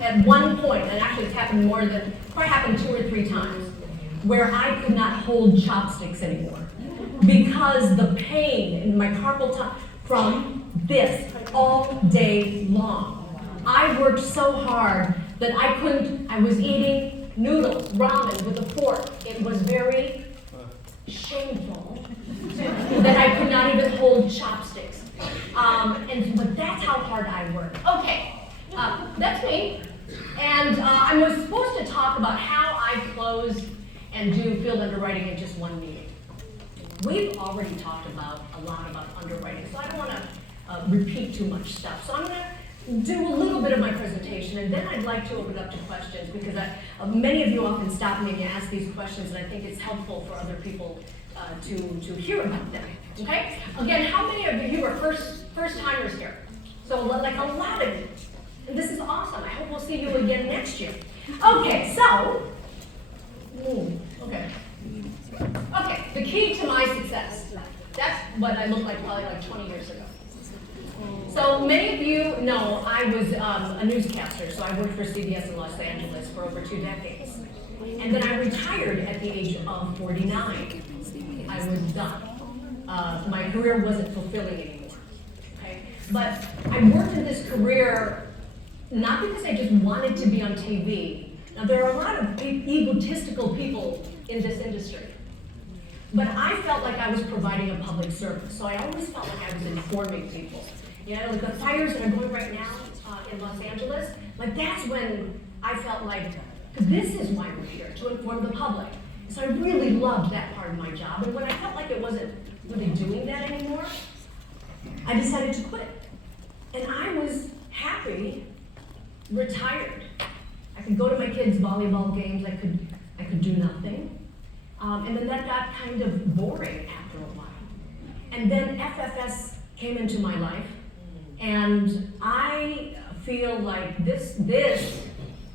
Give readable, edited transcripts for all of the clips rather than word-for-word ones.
at one point, and actually it's happened probably happened 2 or 3 times, where I could not hold chopsticks anymore. Because the pain in my carpal tunnel from this all day long. I worked so hard that I was eating noodles, ramen with a fork. It was very shameful that I could not even hold chopsticks. But that's how hard I work. Okay, that's me. And I was supposed to talk about how I close and do field underwriting in just one meeting. We've already talked a lot about underwriting, so I don't want to repeat too much stuff. So I'm going to do a little bit of my presentation, and then I'd like to open it up to questions, because many of you often stop me and ask these questions, and I think it's helpful for other people to hear about them. Okay? Again, how many of you are first-timers here? So like a lot of you. And this is awesome. I hope we'll see you again next year. Okay, so, Okay, the key to my success. That's what I looked like probably like 20 years ago. So many of you know I was a newscaster, so I worked for CBS in Los Angeles for over 2 decades. And then I retired at the age of 49. I was done. My career wasn't fulfilling anymore. Okay? But I worked in this career not because I just wanted to be on TV. Now there are a lot of egotistical people in this industry. But I felt like I was providing a public service, so I always felt like I was informing people. You know, like the fires that are going right now in Los Angeles, like that's when I felt like, this is why we're here, to inform the public. So I really loved that part of my job, and when I felt like it wasn't really doing that anymore, I decided to quit. And I was happy, retired. I could go to my kids' volleyball games, I could do nothing. And then that got kind of boring after a while. And then FFS came into my life, and I feel like this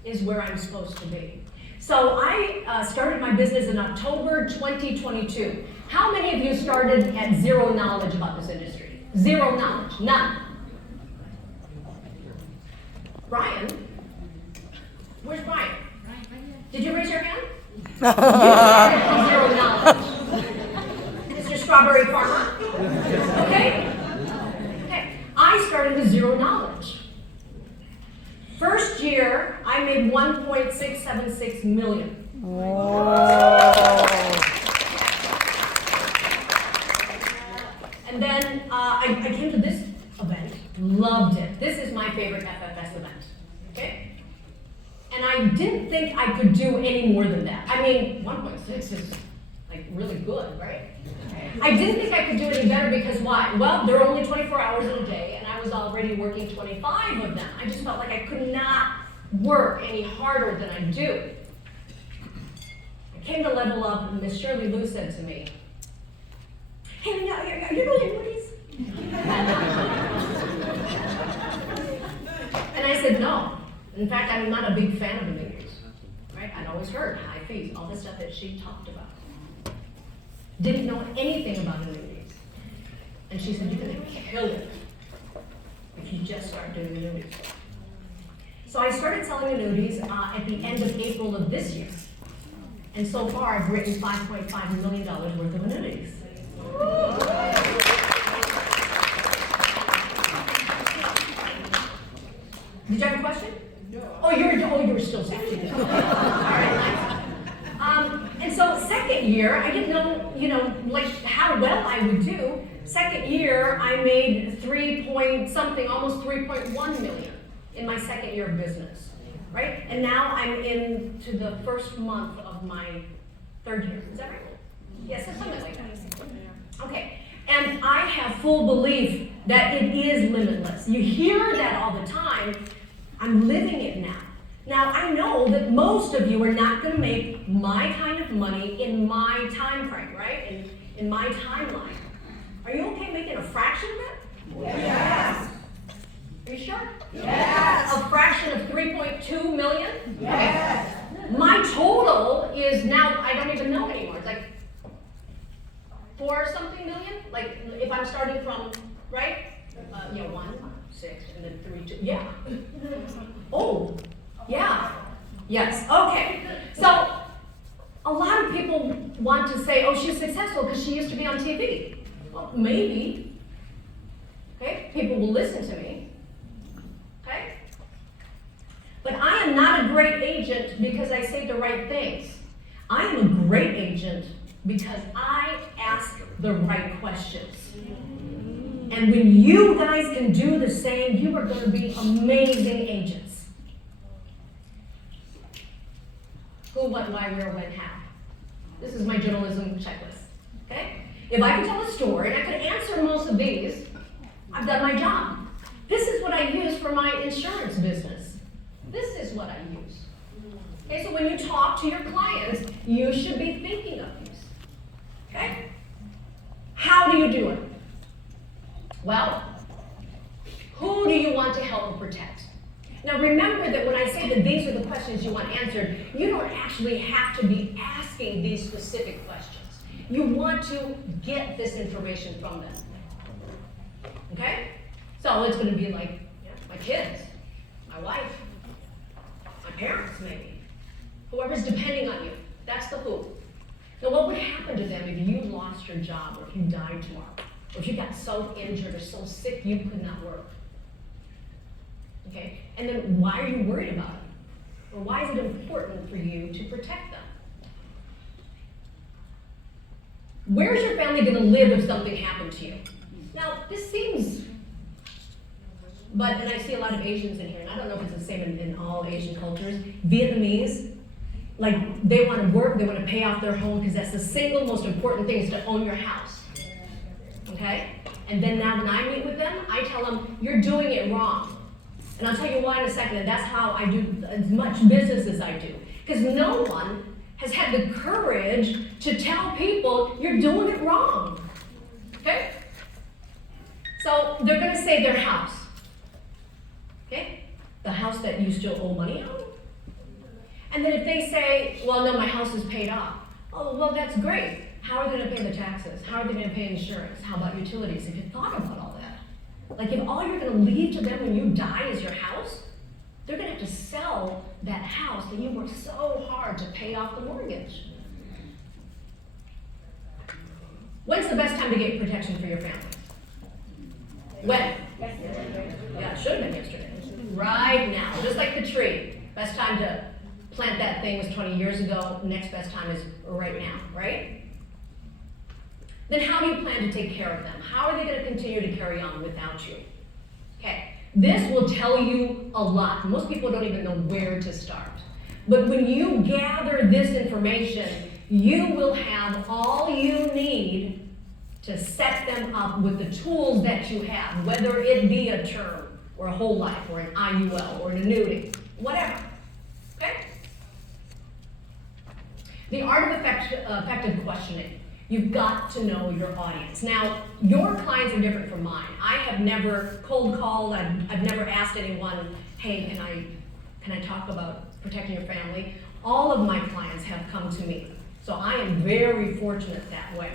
is where I'm supposed to be. So I started my business in October 2022. How many of you started at zero knowledge about this industry? Zero knowledge, none. Brian? Where's Brian? Did you raise your hand? You started from zero knowledge. Mr. Strawberry Farmer? Okay? Okay. I started with zero knowledge. First year, I made $1.676 million. Whoa. And then I came to this event, loved it. This is my favorite FFS event. Okay? And I didn't think I could do any more than that. I mean, 1.6 is like really good, right? I didn't think I could do any better because why? Well, there are only 24 hours in a day, and I was already working 25 of them. I just felt like I could not work any harder than I do. I came to Level Up, and Miss Shirley Lou said to me, "Hey, are you doing annuities?" And I said, no. In fact, I'm not a big fan of annuities, right? I'd always heard high fees, all the stuff that she talked about. Didn't know anything about annuities. And she said, you're gonna kill it if you just start doing annuities. So I started selling annuities at the end of April of this year. And so far, I've written $5.5 million worth of annuities. Did you have a question? Oh, you're still sexy. All right, nice. And so second year, I didn't know, like how well I would do. Second year, I made almost 3.1 million in my second year of business, right? And now I'm into the first month of my third year. Is that right? Yes, something like that. Okay. And I have full belief that it is limitless. You hear that all the time. I'm living it now. Now, I know that most of you are not going to make my kind of money in my time frame, right? In my timeline. Are you okay making a fraction of it? Yes. Are you sure? Yes. A fraction of 3.2 million? Yes. My total is now, I don't even know anymore. It's like 4-something million? Like, if I'm starting from, right? 1, 6, and then 3, 2, yeah. Oh, Yes, okay. So, a lot of people want to say, oh, she's successful because she used to be on TV. Well, maybe. Okay, people will listen to me. Okay? But I am not a great agent because I say the right things. I am a great agent because I ask the right questions. And when you guys can do the same, you are going to be amazing agents. Who, what, why, where, when, how. This is my journalism checklist. Okay? If I can tell a story and I can answer most of these, I've done my job. This is what I use for my insurance business. This is what I use. Okay, so when you talk to your clients, you should be thinking of these. Okay? How do you do it? Well, who do you want to help and protect? Now remember that when I say that these are the questions you want answered, you don't actually have to be asking these specific questions. You want to get this information from them. Okay? So it's going to be like, my kids, my wife, my parents maybe, whoever's depending on you. That's the who. Now what would happen to them if you lost your job or if you died tomorrow? Or if you got so injured or so sick you could not work? Okay? And then why are you worried about it? Or why is it important for you to protect them? Where's your family going to live if something happened to you? Now, this seems, and I see a lot of Asians in here, and I don't know if it's the same in all Asian cultures. Vietnamese, like they want to work, they want to pay off their home because that's the single most important thing is to own your house. Okay? And then now when I meet with them, I tell them, you're doing it wrong. And I'll tell you why in a second, and that's how I do as much business as I do. Because no one has had the courage to tell people you're doing it wrong. Okay? So they're going to say their house. Okay? The house that you still owe money on. And then if they say, well, no, my house is paid off. Oh, well, that's great. How are they going to pay the taxes? How are they going to pay insurance? How about utilities? Have you thought about all that? Like if all you're going to leave to them when you die is your house, they're going to have to sell that house that you worked so hard to pay off the mortgage. When's the best time to get protection for your family? When? Yeah, it should have been yesterday. Right now, just like the tree. Best time to plant that thing was 20 years ago. Next best time is right now, right? Then how do you plan to take care of them? How are they going to continue to carry on without you? Okay, this will tell you a lot. Most people don't even know where to start. But when you gather this information, you will have all you need to set them up with the tools that you have, whether it be a term or a whole life or an IUL or an annuity, whatever. Okay? The art of effective questioning. You've got to know your audience. Now, your clients are different from mine. I have never cold called, I've never asked anyone, hey, can I talk about protecting your family? All of my clients have come to me. So I am very fortunate that way.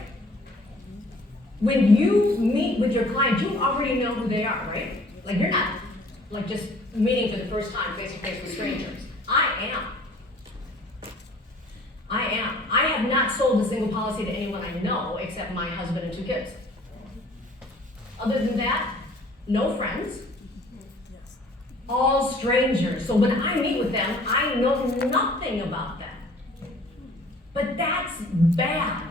When you meet with your client, you already know who they are, right? Like you're not like just meeting for the first time face to face with strangers. I am. I have not sold a single policy to anyone I know except my husband and 2 kids. Other than that, no friends. All strangers. So when I meet with them, I know nothing about them. But that's bad.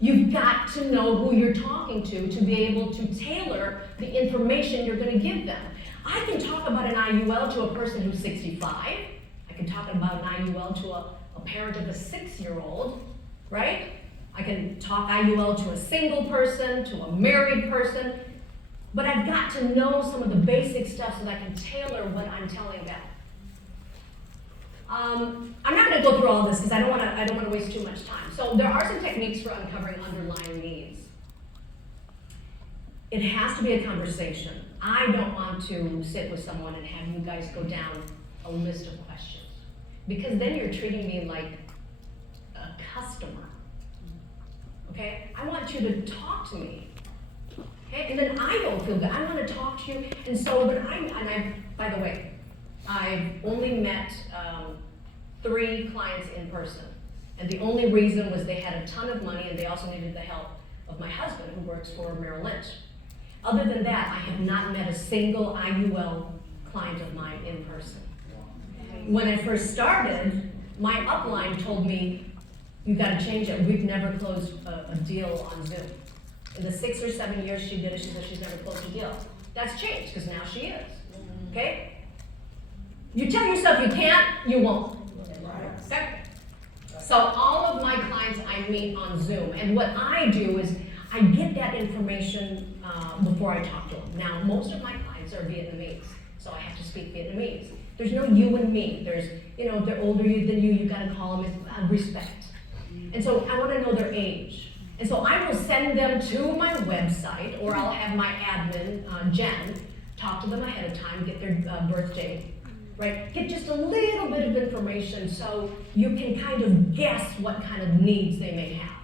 You've got to know who you're talking to be able to tailor the information you're going to give them. I can talk about an IUL to a person who's 65. I can talk about an IUL to a parent of a 6-year-old, right? I can talk IUL to a single person, to a married person, but I've got to know some of the basic stuff so that I can tailor what I'm telling them. I'm not going to go through all this because I don't want to waste too much time. So there are some techniques for uncovering underlying needs. It has to be a conversation. I don't want to sit with someone and have you guys go down a list of questions, because then you're treating me like a customer. Okay? I want you to talk to me. Okay? And then I don't feel good. I want to talk to you. And so when by the way, I've only met 3 clients in person. And the only reason was they had a ton of money and they also needed the help of my husband who works for Merrill Lynch. Other than that, I have not met a single IUL client of mine in person. When I first started, my upline told me, you gotta change it. We've never closed a deal on Zoom. In the 6 or 7 years she did it, she said she's never closed a deal. That's changed, because now she is, okay? You tell yourself you can't, you won't, okay? So all of my clients I meet on Zoom, and what I do is I get that information before I talk to them. Now, most of my clients are Vietnamese, so I have to speak Vietnamese. There's no you and me. There's, if they're older than you gotta call them respect. And so I wanna know their age. And so I will send them to my website, or I'll have my admin, Jen, talk to them ahead of time, get their birth date, right? Get just a little bit of information so you can kind of guess what kind of needs they may have.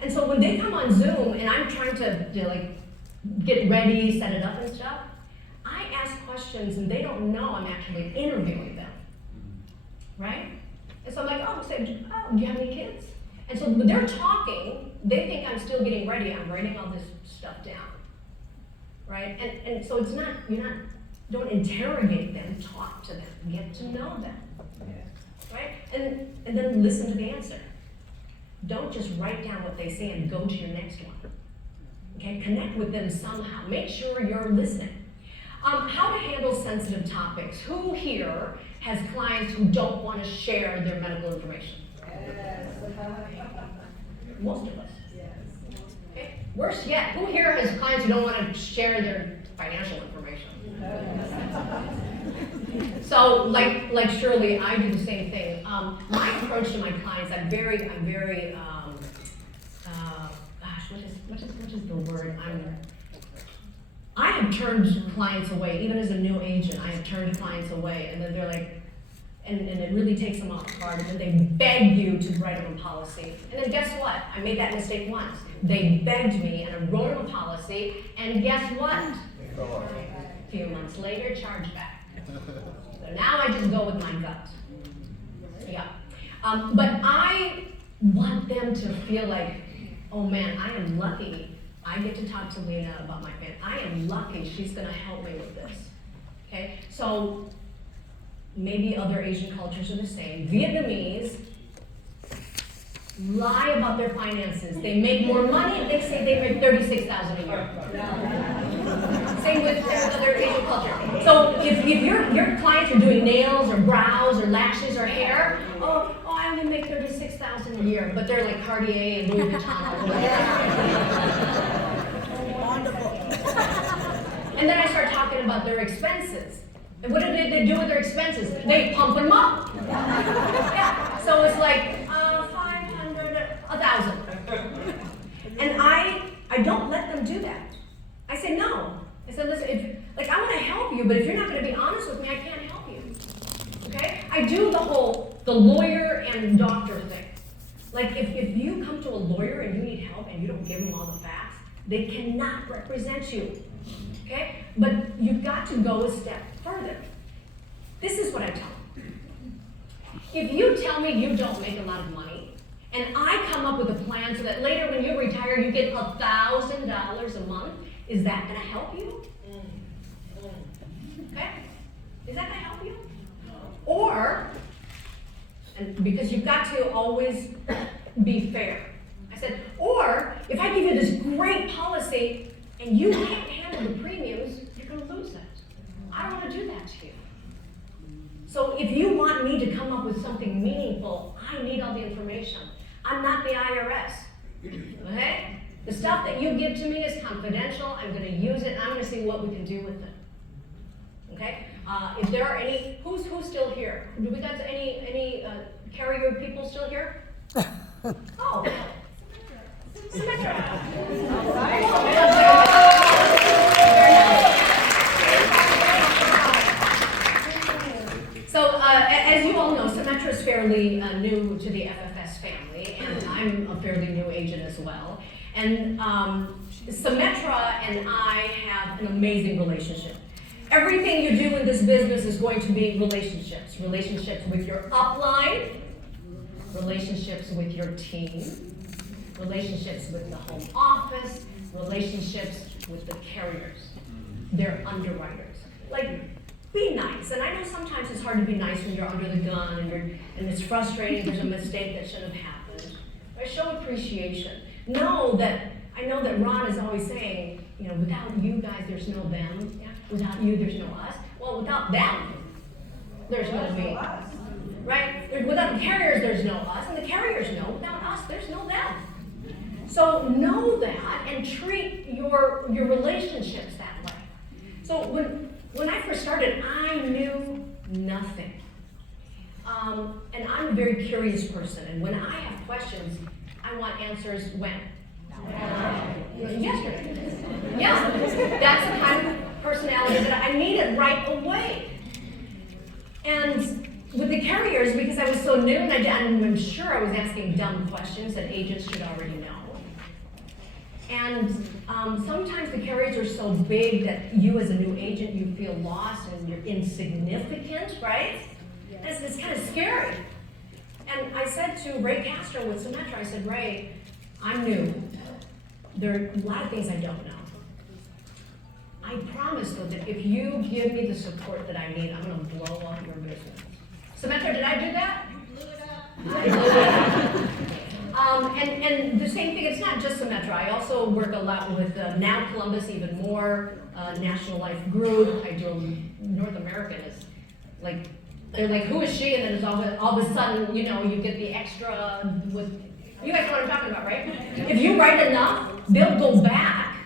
And so when they come on Zoom and I'm trying to get ready, set it up and stuff, I ask questions and they don't know I'm actually interviewing them, right? And so I'm like, do you have any kids? And so when they're talking, they think I'm still getting ready. I'm writing all this stuff down, right? And so it's not, don't interrogate them, talk to them, get to know them, right? And then listen to the answer. Don't just write down what they say and go to your next one, okay? Connect with them somehow. Make sure you're listening. How to handle sensitive topics. Who here has clients who don't want to share their medical information? Yes. Most of us. Okay. Worse yet, who here has clients who don't want to share their financial information? So, like Shirley, I do the same thing. My approach to my clients, I'm very, gosh, what is the word? I have turned clients away, even as a new agent, I have turned clients away, and then they're like, and it really takes them off guard, and then they beg you to write them a policy. And then guess what? I made that mistake once. They begged me, and I wrote them a policy, and guess what? A few months later, chargeback. So now I just go with my gut. Yeah. But I want them to feel like, oh man, I am lucky I get to talk to Lena about my family. I am lucky she's gonna help me with this, okay? So maybe other Asian cultures are the same. Vietnamese lie about their finances. They make more money, they say they make $36,000 a year. Same with other Asian culture. So if your clients are doing nails or brows or lashes or hair, I only make $36,000 a year, but they're like Cartier and Louis Vuitton. And then I start talking about their expenses. And what do they do with their expenses? They pump them up. Yeah. So it's like 500, 1,000. And I don't let them do that. I say no. I said, listen, I want to help you, but if you're not going to be honest with me, I can't help you. Okay? I do the lawyer and doctor thing. Like if you come to a lawyer and you need help and you don't give them all the facts, they cannot represent you. Okay? But you've got to go a step further. This is what I tell them. If you tell me you don't make a lot of money, and I come up with a plan so that later when you retire you get $1,000 a month, is that going to help you? Okay? Is that going to help you? Or, and because you've got to always be fair. I said, or if I give you this great policy and you can't handle the premiums, you're going to lose it. I don't want to do that to you. So if you want me to come up with something meaningful, I need all the information. I'm not the IRS. Okay? The stuff that you give to me is confidential. I'm going to use it. I'm going to see what we can do with it. Okay? If there are any, who's still here? Do we got any carrier people still here? Oh, Symetra. All right. So, as you all know, Symetra is fairly new to the FFS family, and I'm a fairly new agent as well. And Symetra and I have an amazing relationship. Everything you do in this business is going to be relationships. Relationships with your upline, relationships with your team, relationships with the home office, relationships with the carriers, their underwriters. Like, be nice. And I know sometimes it's hard to be nice when you're under the gun and it's frustrating, there's a mistake that shouldn't have happened. But show appreciation. I know that Ron is always saying, without you guys, there's no them. Yeah? Without you, there's no us. Well, without them, there's no me. Right? Without the carriers, there's no us. And the carriers know, without us, there's no them. So know that and treat your relationships that way. So when I first started, I knew nothing. And I'm a very curious person. And when I have questions, I want answers when? Yesterday. Yeah, that's the kind of personality that I needed right away. And with the carriers, because I was so new and I'm sure I was asking dumb questions that agents should already know. And sometimes the carriers are so big that you as a new agent, you feel lost and you're insignificant, right? It's kind of scary. And I said to Ray Castro with Symetra, I said, Ray, I'm new. There are a lot of things I don't know. I promise though that if you give me the support that I need, I'm gonna blow up your business. Symetra, did I do that? I blew it up. And the same thing, it's not just Symetra. I also work a lot with Now Columbus, even more, National Life Group. I do North American. Is like, they're like, who is she? And then it's all of a sudden, you get the extra with, you guys know what I'm talking about, right? If you write enough, they'll go back,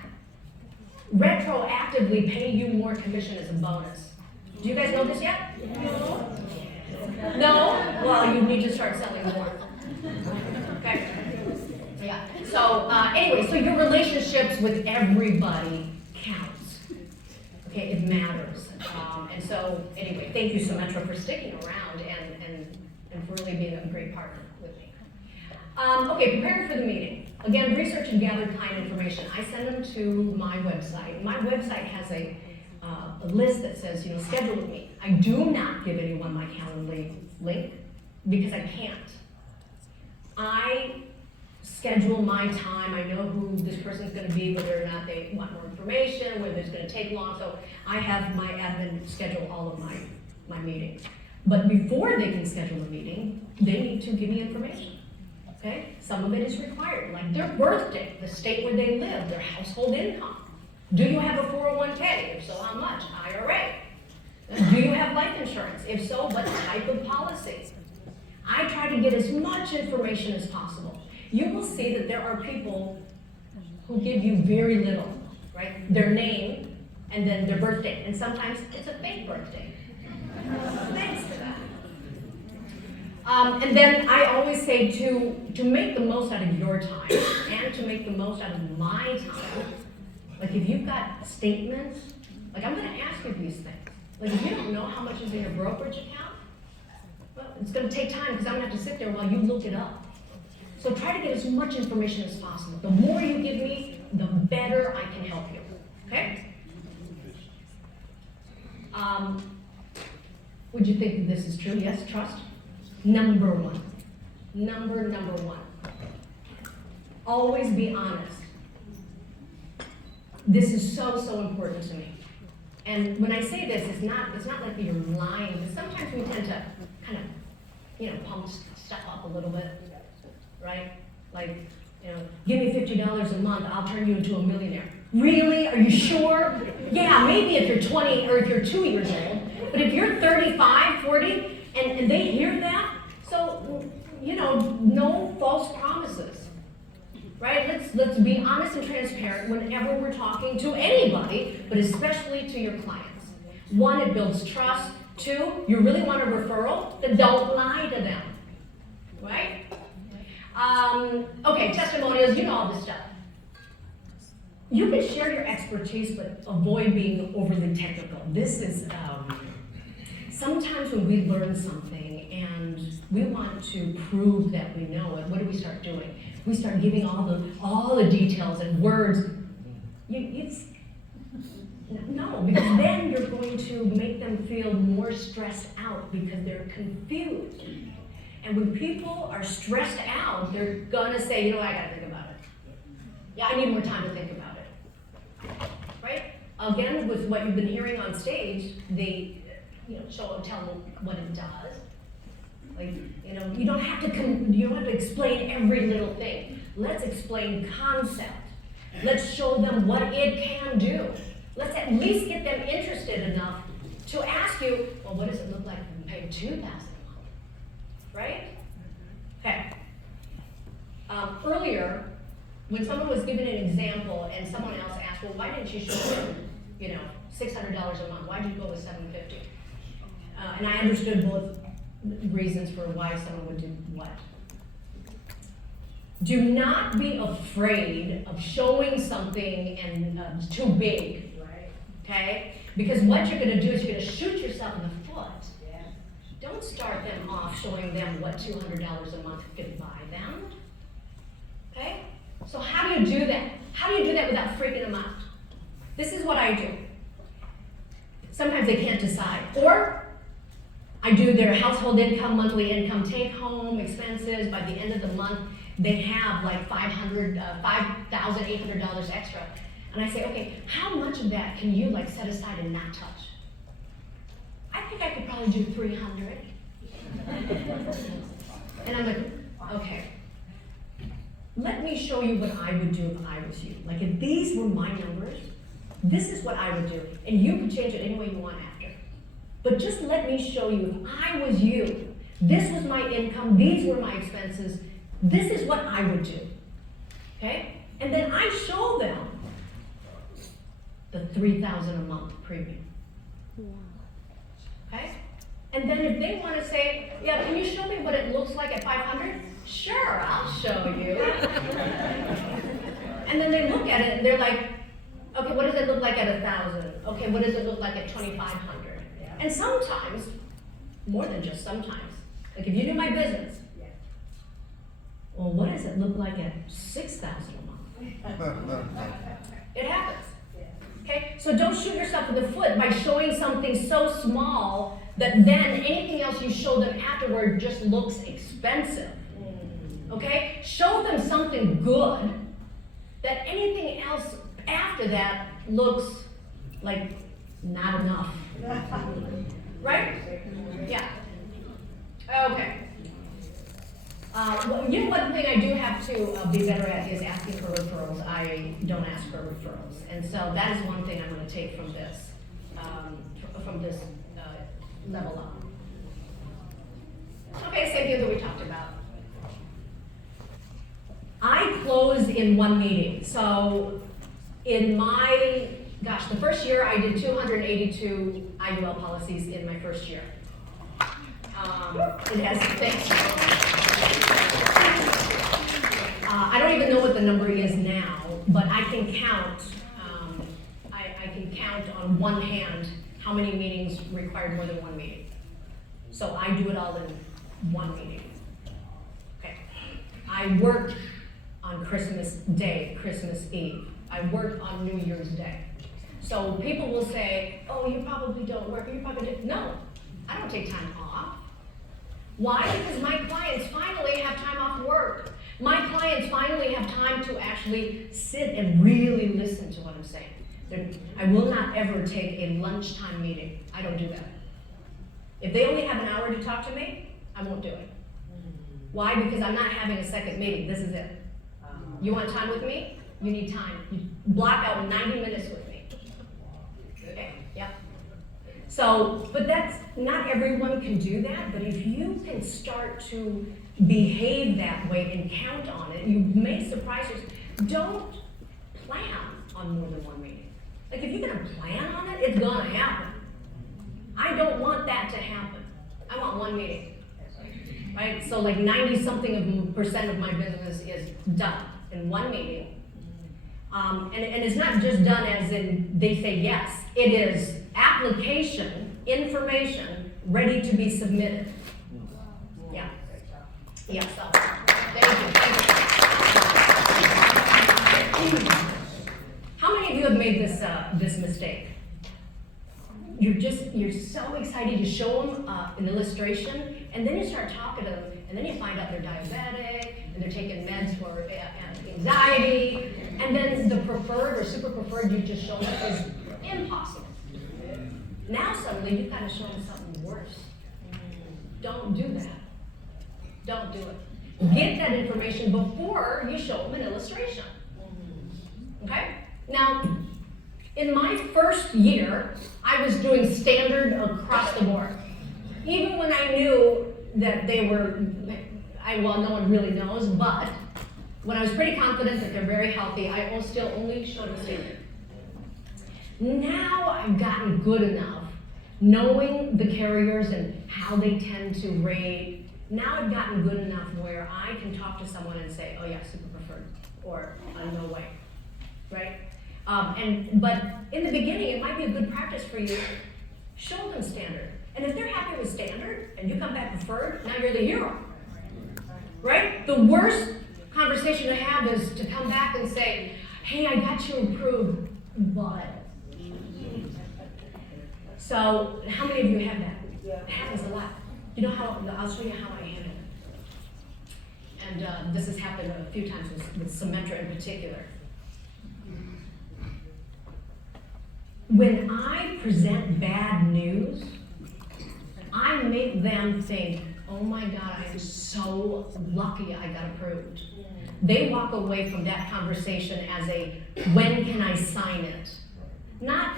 retroactively pay you more commission as a bonus. Do you guys know this yet? No? Well, you need to start selling more. Okay? Yeah. So anyway, so your relationships with everybody counts. Okay, it matters. And so anyway, thank you, Symetra, for sticking around and for really being a great partner with me. Okay, preparing for the meeting. Again, research and gather client information. I send them to my website. My website has a list that says, schedule with me. I do not give anyone my Calendly link because I can't. I schedule my time. I know who this person's going to be, whether or not they want more information, whether it's going to take long. So I have my admin schedule all of my meetings. But before they can schedule a meeting, they need to give me information. Okay? Some of it is required, like their birthday, the state where they live, their household income. Do you have a 401k? If so, how much? IRA. Do you have life insurance? If so, what type of policy? I try to get as much information as possible. You will see that there are people who give you very little, right? Their name and then their birthday. And sometimes it's a fake birthday. Thanks for that. And then I always say to make the most out of your time and to make the most out of my time, like if you've got statements, like I'm gonna ask you these things. Like if you don't know how much is in your brokerage account, well, it's gonna take time because I'm gonna have to sit there while you look it up. So try to get as much information as possible. The more you give me, the better I can help you, okay? Would you think this is true? Yes, trust? Number one. Number one. Always be honest. This is so important to me. And when I say this, it's not like you're lying, because sometimes we tend to kind of, pump stuff up a little bit, right? Like, give me $50 a month, I'll turn you into a millionaire. Really? Are you sure? Yeah, maybe if you're 20 or if you're 2 years old, but if you're 35, 40, and they hear that, so, no false promises. Right? Let's be honest and transparent whenever we're talking to anybody, but especially to your clients. One, it builds trust. Two, you really want a referral, then don't lie to them. Right? Okay, testimonials, you know all this stuff. You can share your expertise, but avoid being overly technical. This is, sometimes when we learn something and we want to prove that we know it, what do we start doing? We start giving all the details and words. No, because then you're going to make them feel more stressed out because they're confused. And when people are stressed out, they're gonna say, you know, I gotta think about it. Yeah, I need more time to think about it. Right? Again, with what you've been hearing on stage, they, tell them what it does. Like, you don't have to explain every little thing. Let's explain concept. Let's show them what it can do. Let's at least get them interested enough to ask you, well, what does it look like when we pay $2,000 a month? Right? Okay. Earlier, when someone was given an example and someone else asked, well, why didn't you show them, $600 a month? Why did you go with $750? And I understood both reasons for why someone would do what. Do not be afraid of showing something and too big. Okay? Because what you're going to do is you're going to shoot yourself in the foot. Yeah. Don't start them off showing them what $200 a month could buy them. Okay? So how do you do that? How do you do that without freaking them out? This is what I do. Sometimes they can't decide. Or I do their household income, monthly income, take home expenses. By the end of the month, they have like $5,800 extra. And I say, okay, how much of that can you set aside and not touch? I think I could probably do 300. And I'm like, okay, let me show you what I would do if I was you. Like if these were my numbers, this is what I would do. And you can change it any way you want after. But just let me show you, if I was you, this was my income, these were my expenses, this is what I would do. Okay? And then I show them the $3,000 a month premium. Okay? And then if they want to say, yeah, can you show me what it looks like at $500? Sure, I'll show you. And then they look at it and they're like, okay, what does it look like at $1,000? Okay, what does it look like at $2,500? And sometimes, more than just sometimes, like if you knew my business, well, what does it look like at $6,000 a month? It happens. Okay, so don't shoot yourself in the foot by showing something so small that then anything else you show them afterward just looks expensive. Okay, show them something good that anything else after that looks like not enough. Right? Yeah. Okay. One thing I do have to be better at is asking for referrals. I don't ask for referrals. And so that is one thing I'm going to take from this level up. Okay, same thing that we talked about. I closed in one meeting. So in the first year I did 282 IUL policies in my first year. It has, thanks. I don't even know what the number is now, but I can count. I can count on one hand how many meetings required more than one meeting. So I do it all in one meeting. Okay. I worked on Christmas Day, Christmas Eve. I worked on New Year's Day. So people will say, oh, you probably don't work, or you probably do. No, I don't take time off. Why? Because my clients finally have time off work. My clients finally have time to actually sit and really listen to what I'm saying. I will not ever take a lunchtime meeting. I don't do that. If they only have an hour to talk to me, I won't do it. Why? Because I'm not having a second meeting. This is it. You want time with me? You need time. You block out 90 minutes with me. Okay? Yeah. So, but not everyone can do that, but if you can start to behave that way and count on it, you may surprise yourself. Don't plan on more than one meeting. Like if you're gonna plan on it, it's gonna happen. I don't want that to happen. I want one meeting, right? So like 90-something% of my business is done in one meeting. And it's not just done as in they say yes. It is application, information, ready to be submitted. Yeah. Yeah, so, thank you. How many of you have made this mistake? you're so excited, you show them an illustration, and then you start talking to them, and then you find out they're diabetic, and they're taking meds for anxiety, and then the preferred or super preferred you just show them is impossible. Now suddenly you've got to show them something worse. Don't do that. Don't do it. Get that information before you show them an illustration. Okay? Now, in my first year, I was doing standard across the board. Even when I knew that they were, well, no one really knows, but when I was pretty confident that they're very healthy, I still only showed them standard. Now I've gotten good enough, knowing the carriers and how they tend to rate. Now I've gotten good enough where I can talk to someone and say, oh yeah, super preferred, or no way, right? But in the beginning, it might be a good practice for you. Show them standard. And if they're happy with standard and you come back preferred, now you're the hero. Right? The worst conversation to have is to come back and say, hey, I got you approved, but. So, how many of you have that? It happens a lot. You know how, I'll show you how I handle it. And this has happened a few times with Symetra in particular. When I present bad news, I make them think, oh my God, I am so lucky I got approved. They walk away from that conversation as a, when can I sign it? Not,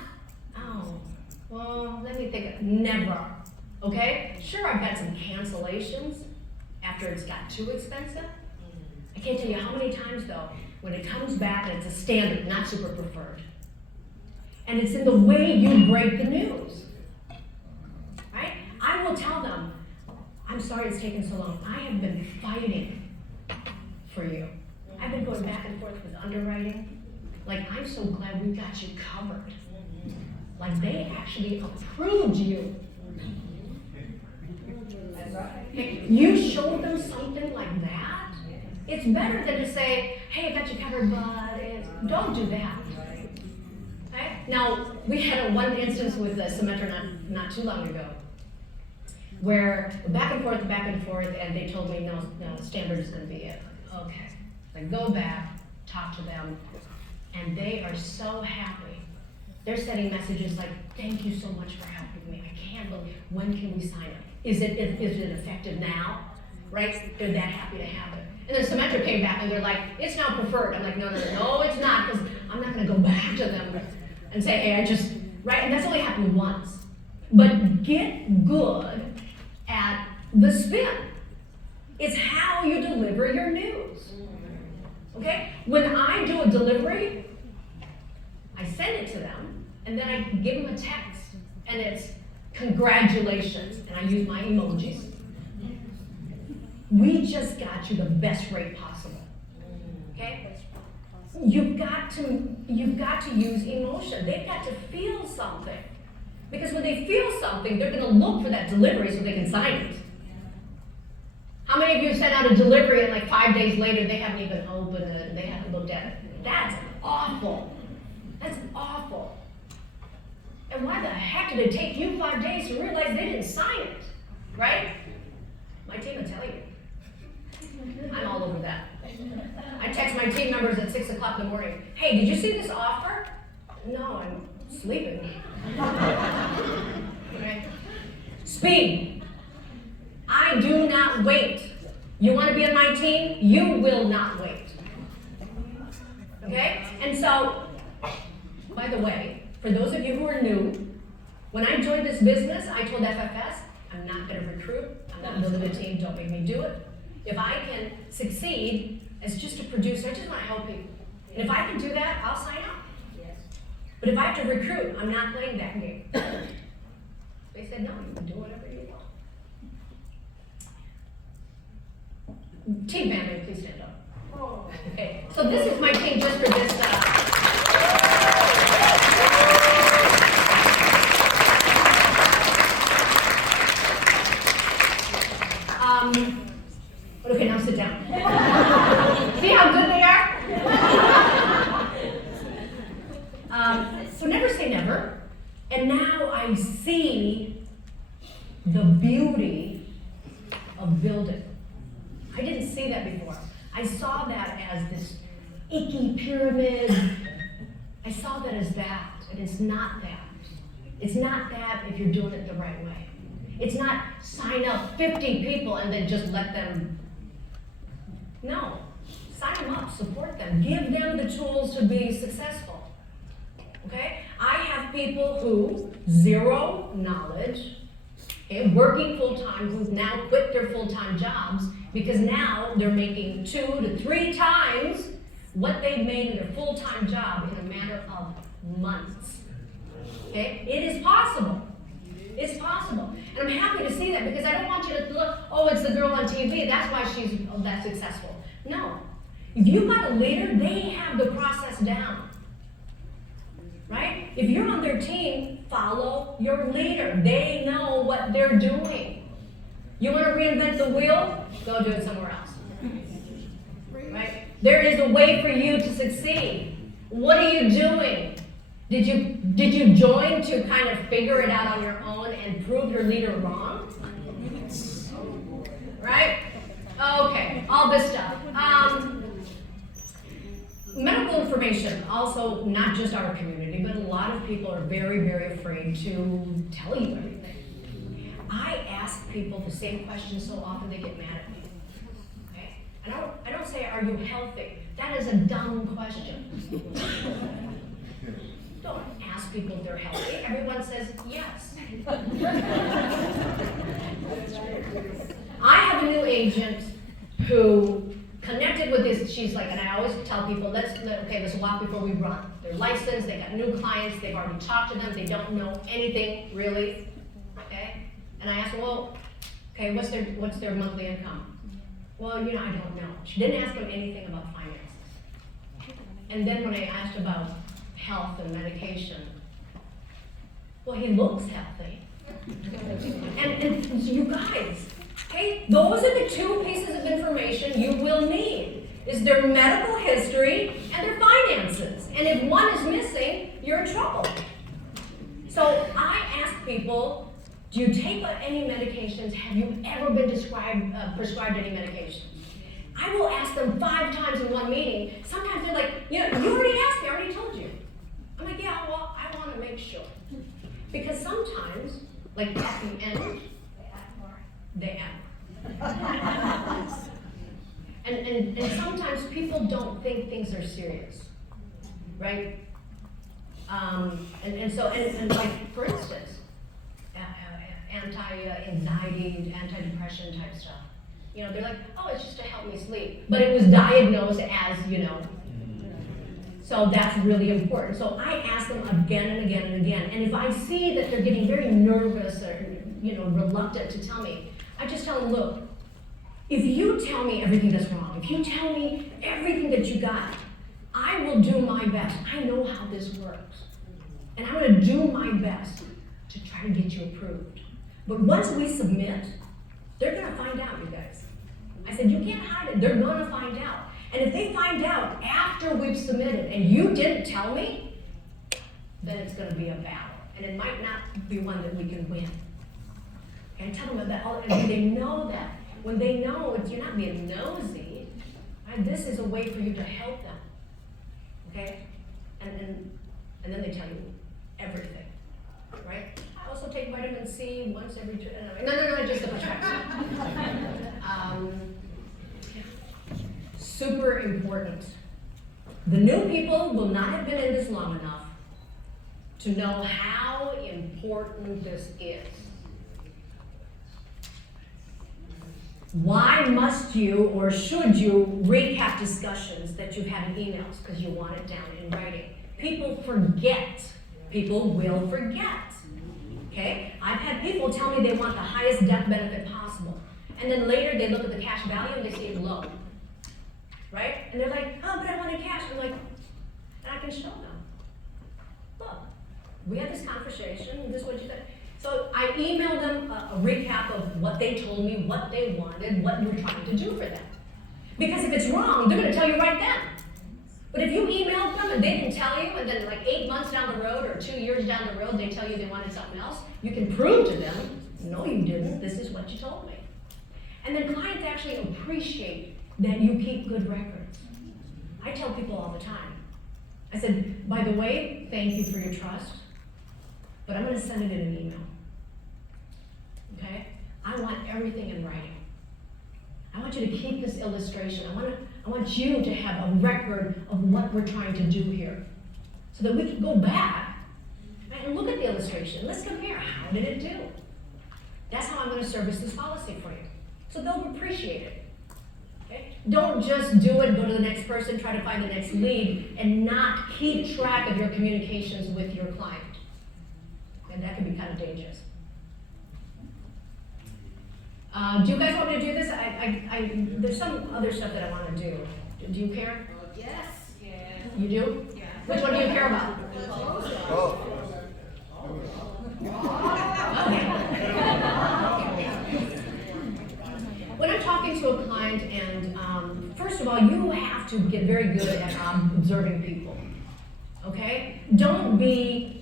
oh, well, let me think, never, okay? Sure, I've had some cancellations after it's got too expensive. I can't tell you how many times though, when it comes back and it's a standard, not super preferred. And it's in the way you break the news, right? I will tell them, I'm sorry it's taken so long. I have been fighting for you. I've been going back and forth with underwriting. Like, I'm so glad we got you covered. Like, they actually approved you. That's right. Okay? You showed them something like that. It's better than to say, hey, I got you covered, but don't do that. Okay? Now, we had one instance with Symetra not too long ago, where back and forth, and they told me, no, standard is going to be it. Okay. I go back, talk to them, and they are so happy. They're sending messages like, thank you so much for helping me. I can't believe, when can we sign it? Is it effective now? Right? They're that happy to have it. And then Symetra came back and they're like, it's now preferred. I'm like, no, it's not, because I'm not going to go back to them and say, hey, right? And that's only happened once. But get good at the spin. It's how you deliver your news. Okay? When I do a delivery, I send it to them, and then I give them a text, and it's congratulations, and I use my emojis. We just got you the best rate possible. Okay? You've got to use emotion. They've got to feel something. Because when they feel something, they're going to look for that delivery so they can sign it. How many of you sent out a delivery and like 5 days later they haven't even opened it and they haven't looked at it? That's awful. That's awful. And why the heck did it take you 5 days to realize they didn't sign it? Right? My team will tell you. I'm all over that. I text my team members at 6 o'clock in the morning. Hey, did you see this offer? No, I'm sleeping. Right? Speed. I do not wait. You want to be on my team? You will not wait. Okay? And so, by the way, for those of you who are new, when I joined this business, I told FFS, I'm not going to recruit. I'm not building a team. Don't make me do it. If I can succeed as just a producer, I just want to help people. And if I can do that, I'll sign up. But if I have to recruit, I'm not playing that game. They said, no, you can do whatever you want. Team family, please stand up. Okay, so this is my team just for this. Okay, now sit down. See how good they are? So never say never. And now I see the beauty of building. I didn't see that before. I saw that as this icky pyramid. I saw that as that, and it's not that. It's not that if you're doing it the right way. It's not sign up 50 people and then just let them. No, sign them up, support them, give them the tools to be successful. Okay? I have people who, zero knowledge, okay, working full-time, who've now quit their full-time jobs because now they're making 2 to 3 times what they've made in their full-time job in a matter of months. Okay? It is possible. It's possible. And I'm happy to see that because I don't want you to look, oh, it's the girl on TV, that's why she's that successful. No. If you've got a leader, they have the process down. Right? If you're on their team, follow your leader. They know what they're doing. You want to reinvent the wheel? Go do it somewhere else. Right? There is a way for you to succeed. What are you doing? Did you join to kind of figure it out on your own and prove your leader wrong? Right? Okay, all this stuff. Medical information, also not just our community, but a lot of people are very, very afraid to tell you everything. I ask people the same question so often they get mad at me. Okay? I don't say, are you healthy? That is a dumb question. Don't ask people if they're healthy. Everyone says yes. I have a new agent who connected with this. She's like, and I always tell people, let's walk before we run. They're licensed, they got new clients, they've already talked to them, they don't know anything really. Okay? And I asked her, well, okay, what's their monthly income? Well, I don't know. She didn't ask him anything about finances. And then when I asked about health and medication, well, he looks healthy. And you guys, okay, those are the 2 pieces of information you will need, is their medical history and their finances. And if one is missing, you're in trouble. So I ask people, do you take any medications? Have you ever been prescribed any medications? I will ask them 5 times in one meeting. Sometimes they're like, you already asked me, I already told you. I'm like, yeah, well, I want to make sure. Because sometimes, like at the end, they add more. And sometimes people don't think things are serious, right? And like, for instance, anti-anxiety, anti-depression type stuff. They're like, oh, it's just to help me sleep. But it was diagnosed as, So that's really important. So I ask them again and again and again. And if I see that they're getting very nervous or, reluctant to tell me, I just tell them, look, if you tell me everything that's wrong, if you tell me everything that you got, I will do my best. I know how this works. And I'm going to do my best to try to get you approved. But once we submit, they're going to find out, you guys. I said, you can't hide it. They're going to find out. And if they find out after we've submitted and you didn't tell me, then it's going to be a battle. And it might not be one that we can win. And tell them that, and they know that. When they know you're not being nosy, right? This is a way for you to help them. Okay? And then they tell you everything. Right? I also take vitamin C once every 2. No, just a super important. The new people will not have been in this long enough to know how important this is. Why must you or should you recap discussions that you've had in emails because you want it down in writing? People forget. People will forget. Okay? I've had people tell me they want the highest death benefit possible. And then later they look at the cash value and they see it low. Right? And they're like, oh, but I wanted cash. I'm like, and I can show them. Look, we had this conversation, and this is what you said. So I emailed them a recap of what they told me, what they wanted, what we're trying to do for them. Because if it's wrong, they're going to tell you right then. But if you emailed them and they didn't tell you, and then like 8 months down the road or 2 years down the road, they tell you they wanted something else, you can prove to them, no you didn't, this is what you told me. And then clients actually appreciate that you keep good records. I tell people all the time, I said, by the way, thank you for your trust, but I'm gonna send it in an email. Okay? I want everything in writing. I want you to keep this illustration. I want you to have a record of what we're trying to do here. So that we can go back and look at the illustration. Let's compare. How did it do? That's how I'm going to service this policy for you. So they'll appreciate it. Okay? Don't just do it, go to the next person, try to find the next lead, and not keep track of your communications with your client. And that can be kind of dangerous. Do you guys want me to do this? There's some other stuff that I want to do. Do you care? Yes. You do? Yeah. Which one do you care about? When I'm talking to a client, and first of all, you have to get very good at observing people. Okay? Don't be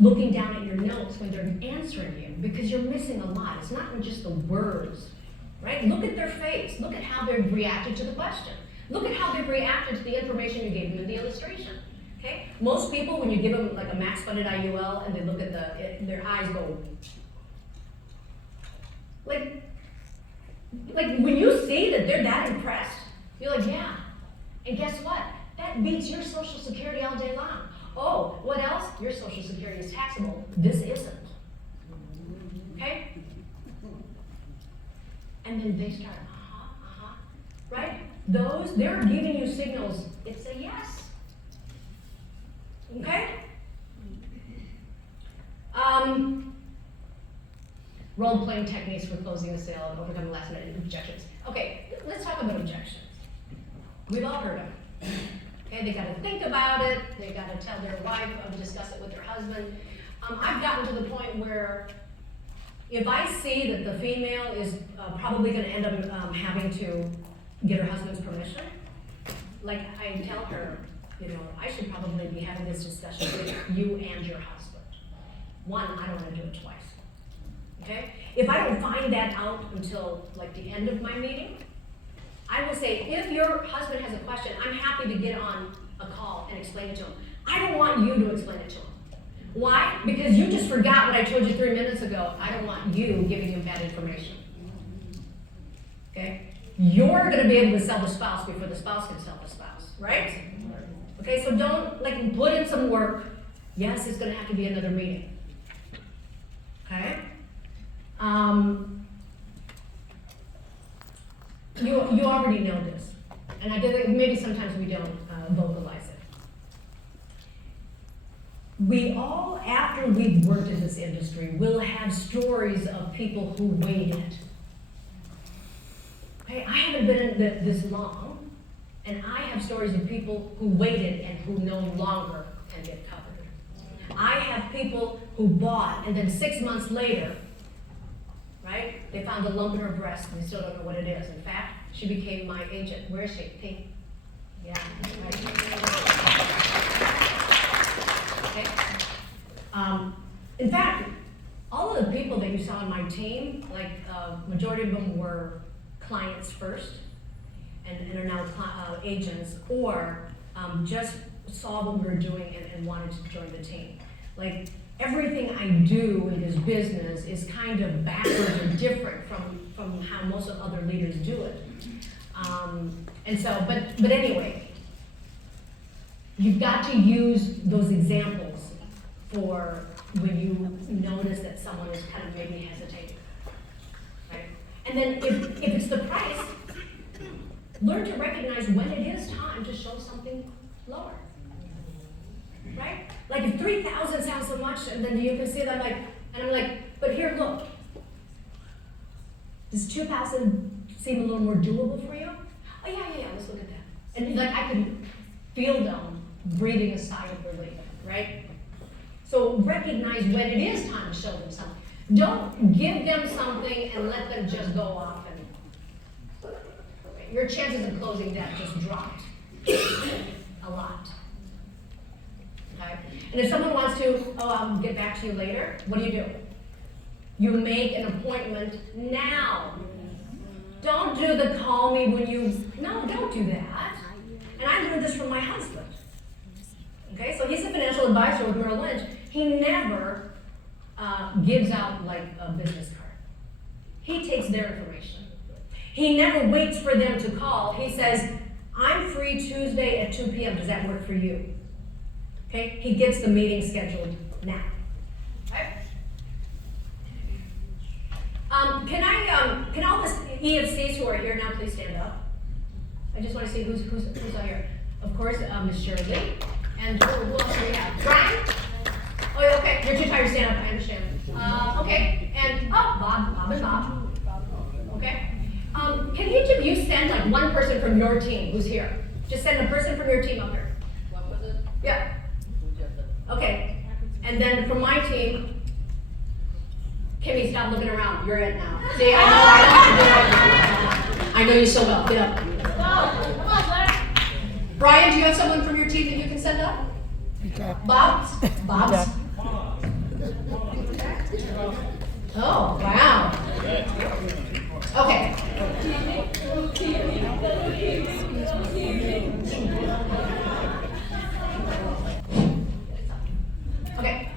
looking down at your notes when they're answering you, because you're missing a lot. It's not just the words, right? Look at their face. Look at how they've reacted to the question. Look at how they've reacted to the information you gave them in the illustration. Okay? Most people, when you give them like a max funded IUL and they look at their eyes go, like when you see that they're that impressed, you're like, yeah. And guess what? That beats your Social Security all day long. Oh, what else? Your Social Security is taxable. This isn't. Okay? And then they start, right? They're giving you signals. It's a yes. Okay? Role-playing techniques for closing a sale and overcoming last-minute objections. Okay, let's talk about objections. We've all heard them. Okay, they got to think about it. They got to tell their wife or discuss it with their husband. I've gotten to the point where if I see that the female is probably going to end up having to get her husband's permission, like I tell her, I should probably be having this discussion with you and your husband. One, I don't want to do it twice. Okay? If I don't find that out until like the end of my meeting, I will say, if your husband has a question, I'm happy to get on a call and explain it to him. I don't want you to explain it to him. Why? Because you just forgot what I told you 3 minutes ago. I don't want you giving him bad information. Okay? You're going to be able to sell the spouse before the spouse can sell the spouse, right? Okay, so don't put in some work. Yes, it's going to have to be another meeting. Okay? You already know this, and I get maybe sometimes we don't vocalize it. We all, after we've worked in this industry, will have stories of people who waited. Okay, I haven't been in this long, and I have stories of people who waited and who no longer can get covered. I have people who bought, and then 6 months later, right? They found a lump in her breast and they still don't know what it is. In fact, she became my agent. Where is she? Pink. Yeah, right. Okay. In fact, all of the people that you saw on my team, majority of them were clients first and are now agents, or just saw what we were doing and wanted to join the team. Like, everything I do in this business is kind of backwards and different from how most of other leaders do it. And so, but anyway, you've got to use those examples for when you notice that someone is kind of maybe hesitating, right? And then if it's the price, learn to recognize when it is time to show something lower. Right? Like if 3,000 sounds so much, and then you can see that I'm like, but here, look. Does 2,000 seem a little more doable for you? Oh yeah, let's look at that. And I can feel them breathing a sigh of relief, right? So recognize when it is time to show them something. Don't give them something and let them just go off and your chances of closing that just dropped. a lot. Okay? And if someone wants to, I'll get back to you later, what do? You make an appointment now. Don't do the call me when you, no, don't do that. And I learned this from my husband. Okay, so he's a financial advisor with Merrill Lynch. He never gives out like a business card. He takes their information. He never waits for them to call. He says, I'm free Tuesday at 2 p.m. Does that work for you? Okay, he gets the meeting scheduled now. Okay? Can all the EFCs who are here now please stand up? I just want to see who's out here. Of course, Ms. Shirley. And who else do we have? Brian? Oh, yeah, okay. You're too tired to stand up. I understand. Okay. And Bob and Bob. Okay. Can each of you send like one person from your team who's here? Just send a person from your team up here. What was it? Yeah. Okay. And then from my team, Kimmy, stop looking around. You're it now. See, I know you so well. Get up. Come on, Blair. Brian, do you have someone from your team that you can send up? Okay. Bob's? Oh, wow. Okay. Okay.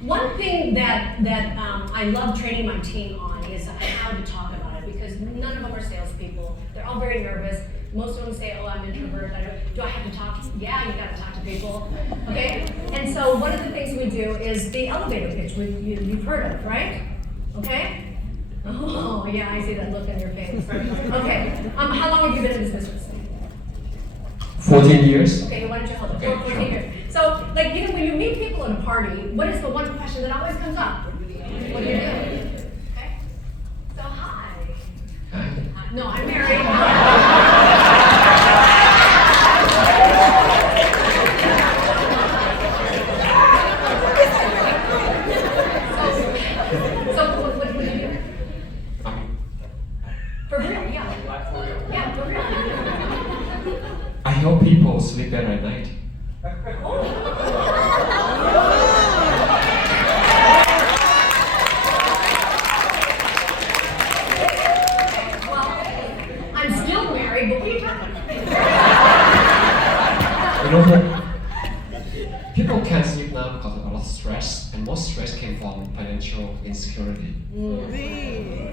One thing that I love training my team on is how to talk about it, because none of them are salespeople. They're all very nervous. Most of them say, oh, I'm introvert. Do I have to talk? Yeah, you got to talk to people. Okay? And so one of the things we do is the elevator pitch you've heard of, right? Okay? Oh, yeah, I see that look on your face. Okay. How long have you been in this business? 14 years. Okay, why don't you hold it? Okay, 14 sure. years. So, like, when you meet people at a party, what is the one question that always comes up? What do you do? Okay? So, hi. Hi. No, I'm married. So, what do you do? For real, yeah. Yeah, for real. I help people sleep better at night. Well, I'm still married, but what are you talking about? You know what? People can't sleep now because of a lot of stress, and most stress came from financial insecurity.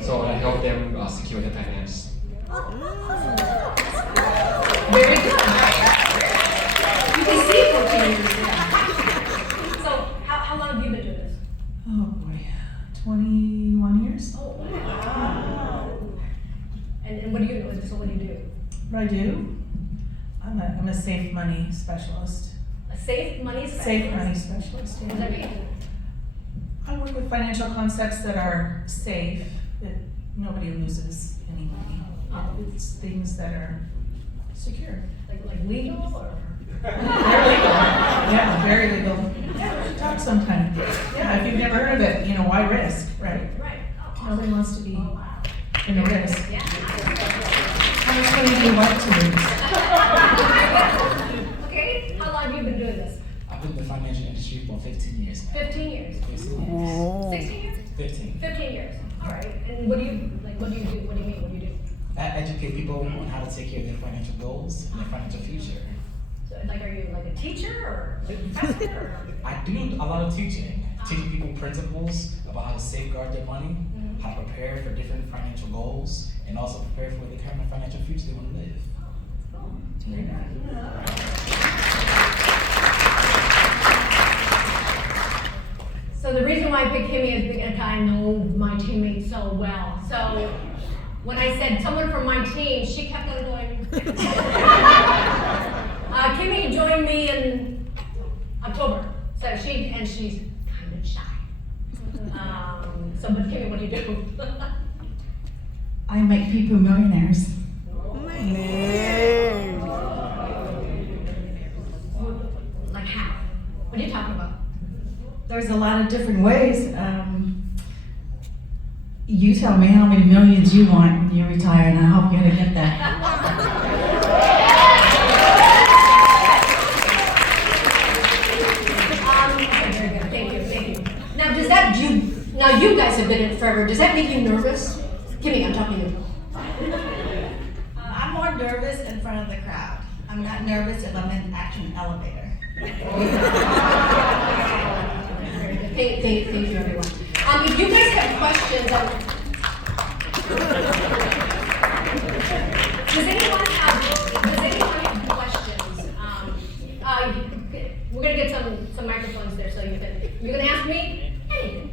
So I help them secure their finance. Very good. You can see 14 years. So, how long have you been doing this? Oh boy, 21 years. Oh, wow. And what do you do? So what do you do? What I do? I'm a safe money specialist. A safe money specialist? Safe money specialist. What does that mean? I work with financial concepts that are safe, that nobody loses any money. It's things that are secure. Like legal or? They're legal. Yeah, very legal. Yeah, we should talk sometime. Yeah, if you've never heard of it, why risk, right? Right. Oh, Nobody wants to be oh, wow. in a risk. Yeah. How much money do you want to lose? Okay, how long have you been doing this? I've been in the financial industry for 15 years now. 15 years? 15 years. 16 years? 15. 15 years. All right. And what do you do? What do you mean? What do you do? I educate people on how to take care of their financial goals and their financial future. So, like, are you like a teacher or like a professor? Or? I do a lot of teaching people principles about how to safeguard their money, how to prepare for different financial goals, and also prepare for the kind of financial future they want to live. Very good. So the reason why I picked Kimmy is because I know my teammates so well. So when I said someone from my team, she kept on going. Kimmy joined me in October, so she's kind of shy. But Kimmy, what do you do? I make people millionaires. Like how? What are you talking about? There's a lot of different ways. You tell me how many millions you want when you retire, and I hope you're gonna get that. have been in it forever. Does that make you nervous? Kimmy, I'm talking to you. I'm more nervous in front of the crowd. I'm not nervous if I'm in an elevator. Thank you, everyone. If you guys have questions, does anyone have questions? We're gonna get some microphones there, so you can ask me anything.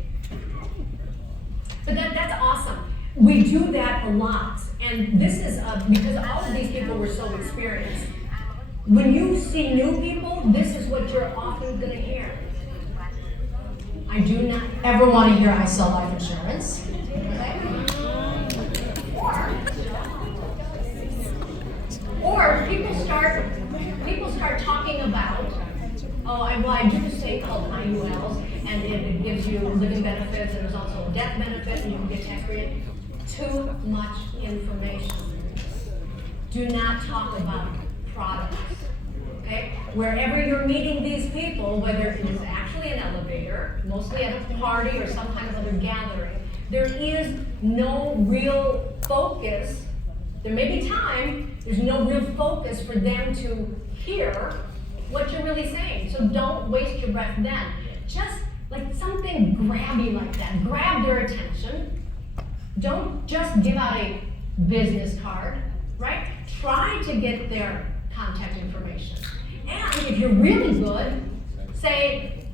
But that's awesome. We do that a lot, and this is because all of these people were so experienced. When you see new people, this is what you're often gonna hear. I do not ever want to hear I sell life insurance. Or people start talking about, I do this thing called IULs, and it gives you living benefits, and there's also a death benefit, and you can get tax free. Too much information. Do not talk about products. Okay? Wherever you're meeting these people, whether it is actually an elevator, mostly at a party or some kind of other gathering, there is no real focus. There may be time, there's no real focus for them to hear what you're really saying. So don't waste your breath then. Just like something grabby like that. Grab their attention. Don't just give out a business card, right? Try to get their contact information. And if you're really good, say,